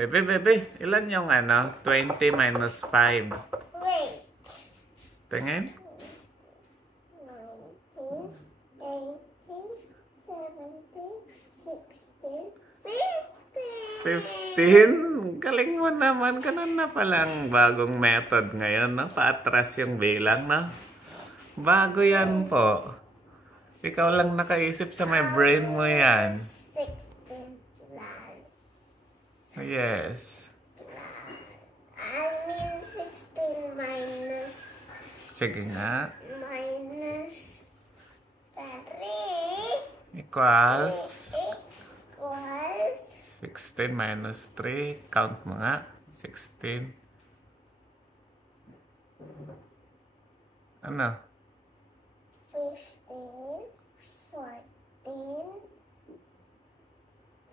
Bebe, ilan yung 20 minus 5? Wait. Tingin? 19, 18, 17, 16, 15. 15? Galing mo naman. Ganun na palang bagong method ngayon, no? Paatras yung bilang, no? Bago yan po. Ikaw lang nakaisip sa may brain mo yan. 16 plus. Yes. I mean 16 minus Sige nga. minus 3 Equals equals 16 minus 3. Count mo nga. 16. Ano? 15, 14,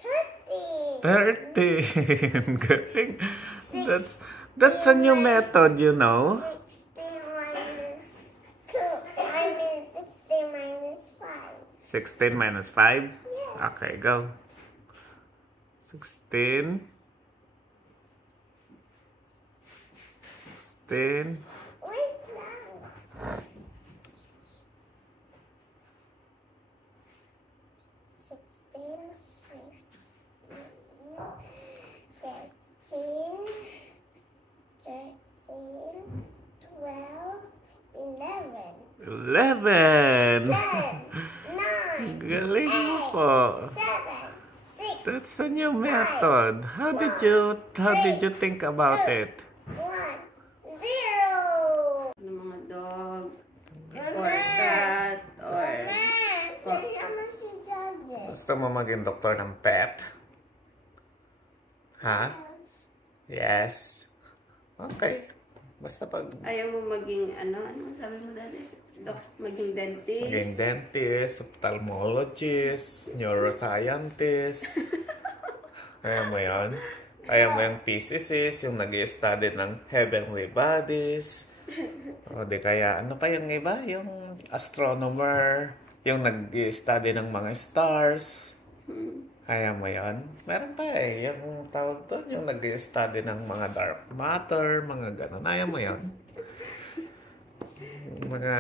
13. 13. Galing. That's a new method, you know. 16 minus 2. I mean 16 minus 5. 16 minus 5? Yes. Okay, go. 16. 16. Wait lang. 16, 15, 13, 12, 11. 11, 10, 9, Galing mo po. 7, 6, That's a new method. How did you think about it? 1, 0. Ng mga dog, or cat, or... Sinama si Judge. Gusto mo maging doktor ng pet? Ha? Yes. Okay. Basta pag Ayaw mo maging, ano sabi mo dati? Maging dentist? maging dentist, ophthalmologist, neuroscientist. Ayaw mo yun? Ayaw mo yung physicist, yung nag-i-study ng heavenly bodies. O di kaya, ano pa yung iba? Yung astronomer, yung nag-i-study ng mga stars. Ayaw mo yun? Meron pa eh. Yung tawag doon, yung nag-i-study ng mga dark matter, mga ganun. Ayaw mo yun? Mga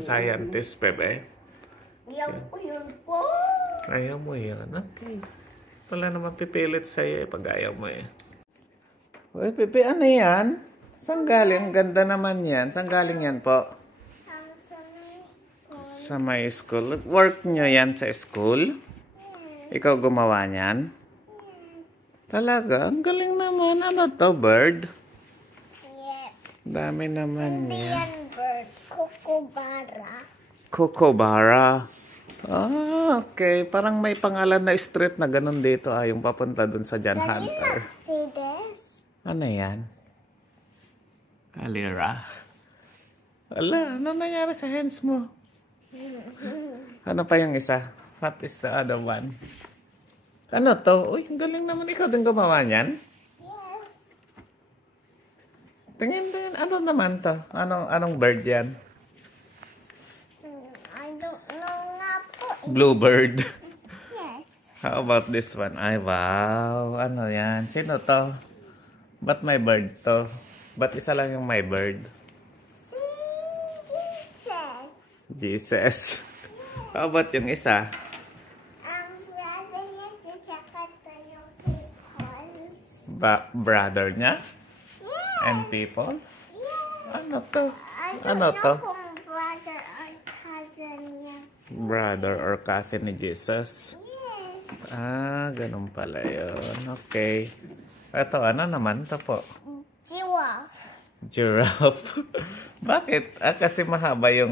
scientist, bebe. Yan po yun po. Ayaw mo yan. Okay. Wala naman pipilit sa'yo pag ayaw mo eh. Uy, bebe, ano yan? Saan galing? Ang ganda naman yan. Saan galing yan po? Sa may school. Work nyo yan sa school? Ikaw gumawa niyan? Talaga? Ang galing naman. Ano to, bird? Yes. Dami naman Hindi niya. yan bird. Kukubara. Kookaburra. Ah, okay. Parang may pangalan na street na ganun dito. Yung papunta dun sa John Hunter. See this? Ano yan? Alira. Wala. Ano nangyari sa hands mo? Ano pa yung isa? What is the other one? Ano to? Uy, ang galing naman. Ikaw din gumawa niyan? Yes. Tingin din. Ano naman to? Anong bird yan? I don't know nga po. Bluebird. Yes. How about this one? Ay, wow. Ano yan? Sino to? Ba't may bird to? Ba't isa lang yung may bird? Jesus. Jesus. How about yung isa? Brother niya, tsaka to yung people. Brother niya? Yes. And people? Yes. Ano to? I don't Ano know to? kung brother or cousin niya. Brother or cousin ni Jesus? Yes. Ah, ganun pala yun. Okay. Ito, ano naman to po? Giraffe. Giraffe. Bakit? Kasi mahaba yung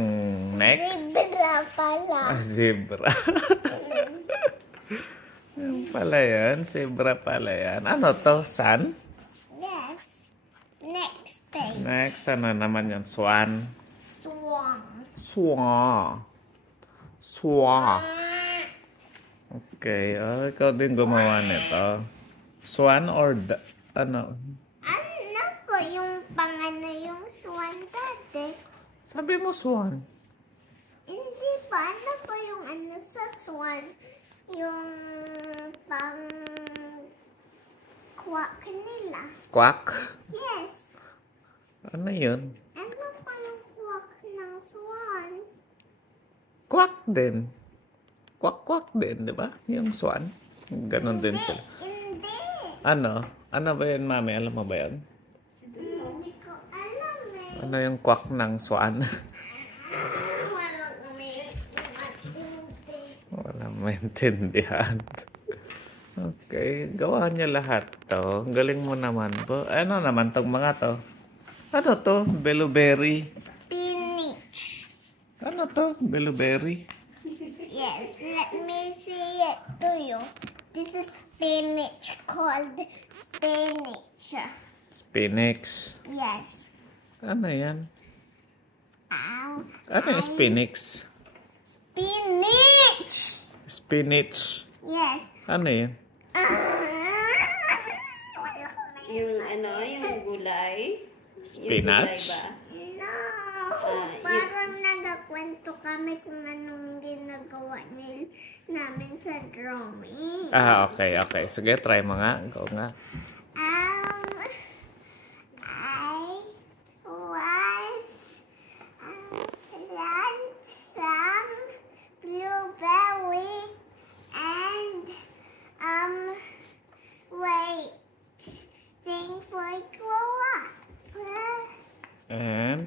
neck? Zebra pala. Zebra. Yung pala yan. Zebra pala yan. Ano to? Sun? Yes. Next page. Next, ano naman yan? Swan? Swan. Swan. Swan. Okay. Ikaw din gumawa nito. Swan or ano? Ano po yung pangano yung swan dati? Sabi mo swan. Hindi pa. Ano po yung ano sa swan? Yung pang quack nila. Quack? Yes. Ano yun? Ano pa yung quack ng swan? Quack din. Quack din, di ba? Yung swan. Ganon din sila. Hindi. Ano? Ano ba yun, Mami? Alam mo ba yun? Hindi ko alam eh. Ano yung quack ng swan? Walang matindi. Walang maintindihan. Okay, gawa niya lahat to. Ang galing mo naman po. Ano naman tong mga to? Ano to? Blueberry. Spinach. Ano to? Blueberry. Yes, let me see it to you. This is spinach called spinach. Spinach. Yes. Ano yan? Ano yung Um, spinach? spinach. Spinach. Yes. Ano yan? Yung ano, yung gulay. Spinach? Yung gulay ba? No. Ah, Parang nagkwento kami kung anong ginagawa namin sa drawing. Okay. Sige, try mo nga. Go nga. I was plant some blueberry and waiting for it grow up. And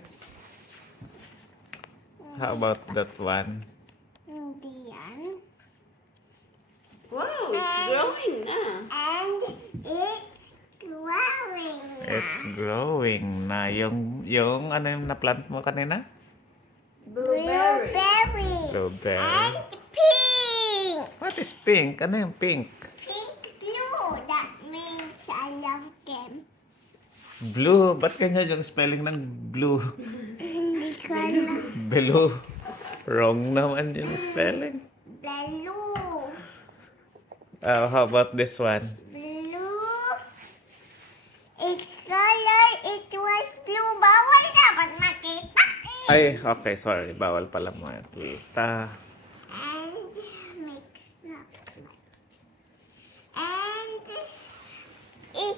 how about that one? Hindi yan. Wow, it's growing na. And it's growing. It's growing na. Yung ano yung na-plant mo kanina? Blueberry. Blueberry. And pink. What is pink? Ano yung pink? Pink blue. That means I love them. Blue. Ba't ganyan yung spelling ng blue? Hindi ko alam. Blue. Wrong naman yung spelling. Blue. How about this one? Blue. Its color, it was blue. Bawal dapat makita. Ay, okay. Sorry. Bawal pala mo. Tita. And mix up. And it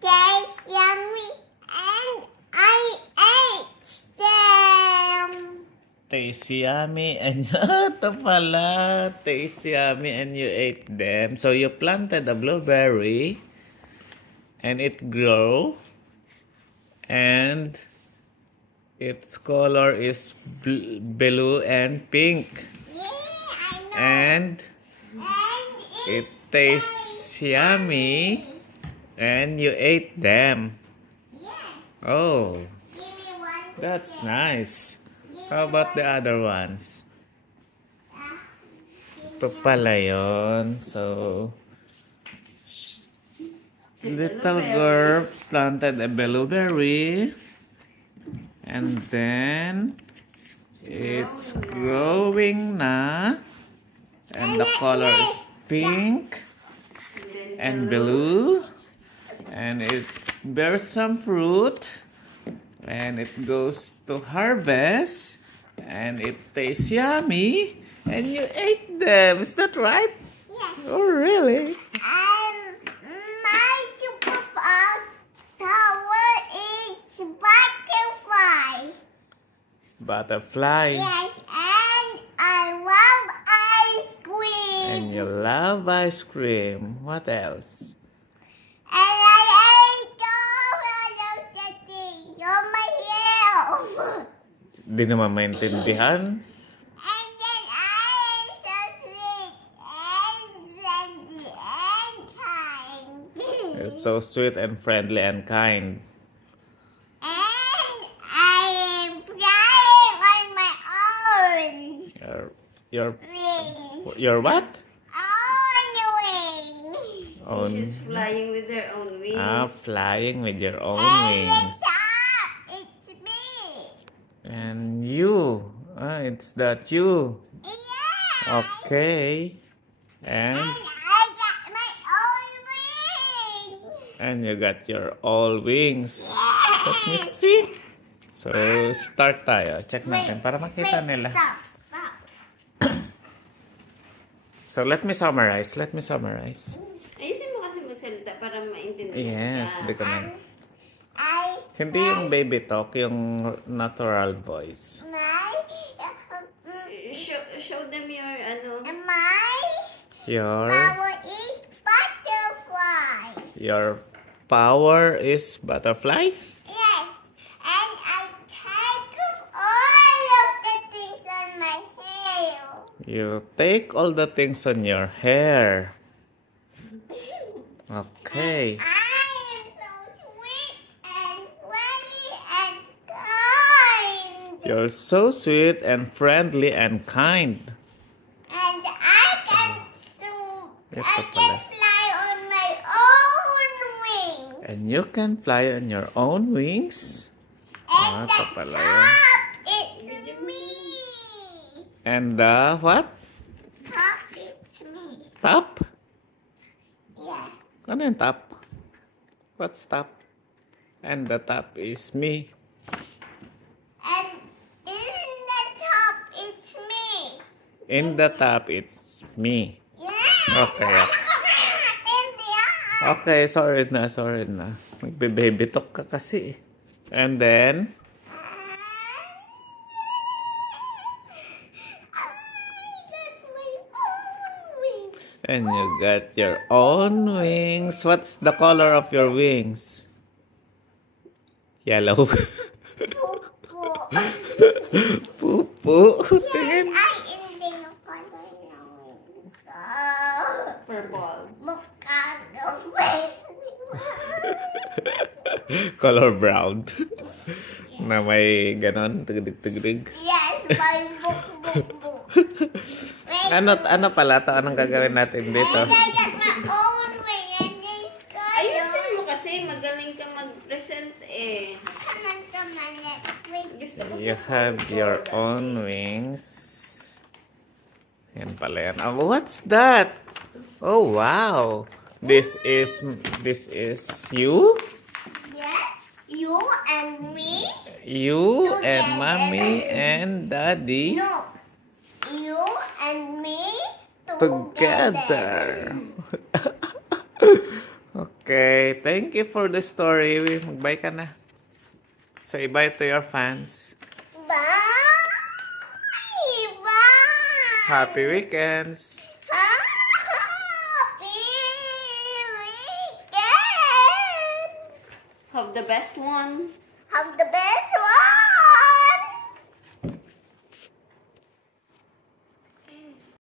tastes yummy. And I ate them. Tasty yummy and ito pala. Tasty yummy and you ate them. So you planted a blueberry and it grew and its color is blue and pink Yeah, I know. and And it tastes yummy and you ate them. yeah. Oh, Give me one. that's nice. How about the other ones? Ito pala yun. So, little girl planted a blueberry and then it's growing na and the color is pink and blue and it bears some fruit and it goes to harvest and it tastes yummy and you ate them. Is that right? Yes. Oh, really? My superpower is butterfly. Butterfly. Yes, and I love ice cream. And you love ice cream. What else? And I ate all of the things on my hair. Di naman maintindihan. And then I am so sweet and friendly and kind. It's so sweet and friendly and kind. And I am flying on my own Your wing. your what? On the wing. Own. She's flying with her own wings. Flying with your own And the wings. top, it's me. And you. It's that you. Yeah. Okay. And I got my own wing. you got your all wings. Let me see. So, start tayo. Check natin para makita nila. Stop. So let me summarize. Let me summarize. Ayusin mo kasi magsalita para maintindihan. Yes, ka. di ko na. I Hindi yung baby talk, yung natural voice. Show them your ano. my Your power is butterfly. your power is butterfly. Yes, and I take off all of the things on my hair. You take all the things on your hair. Okay. I am so sweet and friendly and kind. You're so sweet and friendly and kind. And I can Ito I pala. can fly on my own wings. And you can fly on your own wings. And ito the pala top, it's me. And the what? Top, it's me. Top? Yeah. Ano yung top? What's top? And the top is me. And in the top, it's me. In the top, it's me. Yeah. Okay. In the Okay, sorry na. Magbe-baby talk ka kasi. And then, and you got your own wings. What's the color of your wings? Yellow. Pupu. Tingin. Purple. Color brown. Na may ganon. Tugudig. Yes, my book. Ano pala to? Anong gagawin natin dito? I got my own way and this guy. Ayusin mo kasi magaling ka mag-present eh. Come on, next week. Gusto ko You have your own wings. Yan pala yan. Oh, what's that? Oh, wow. This is you? Yes, you and me. You and Together. mommy and daddy No, you and me together. Okay, thank you for the story. Magbay ka na. Say bye to your fans. Bye. Bye. Happy weekends. Happy weekend. have the best one. Have the best one.